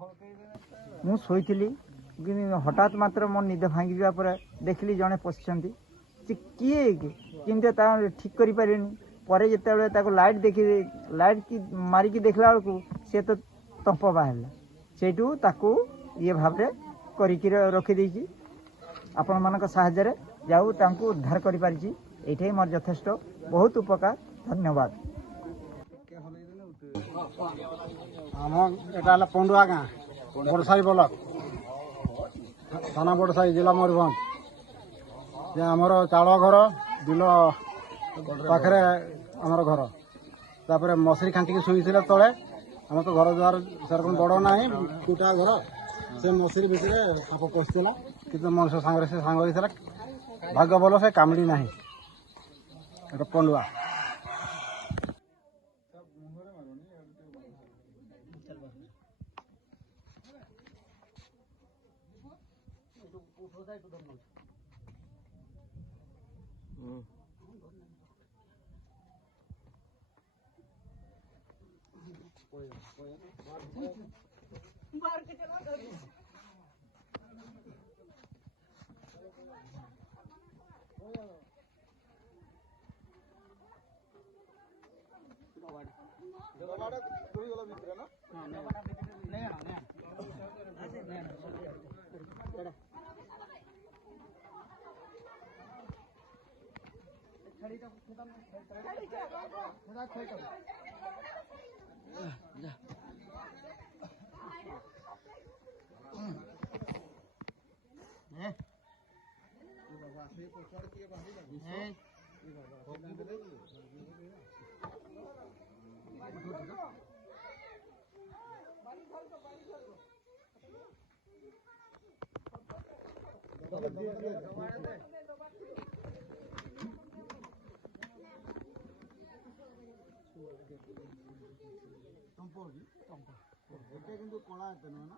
मु शोइथिली हठात मात्र मो निद भांगी जा पर देखली जने पछचंती किए किंतु ता ठीक करि पारेनी पर जेतेबेले ताको लाइट की मारी की देखला बेलकू से तो तंप बाहरला सेठू ताकू ये भाव करिकी रखी देछि आपण मानक सहायता रे जाऊ तांकू उद्धार करि पारिछि एठै मोर यथेष्ट बहुत उपकार धन्यवाद। आम एटा पंडुआ गाँ बड़साई ब्लॉक थाना बड़साई जिला मयूरभंज आमर चाल घर बिल पाखे आमर घर तापर मसरी खांटिकी शुई तले आम तो घर द्वार सेरकम बड़ ना टूटा घर से मसरी भितर साप पशिला कि मनुष्य सांगे से सांग होता भाग्य भल से कामड़ी ना पंडुआ কিন্তু কলা না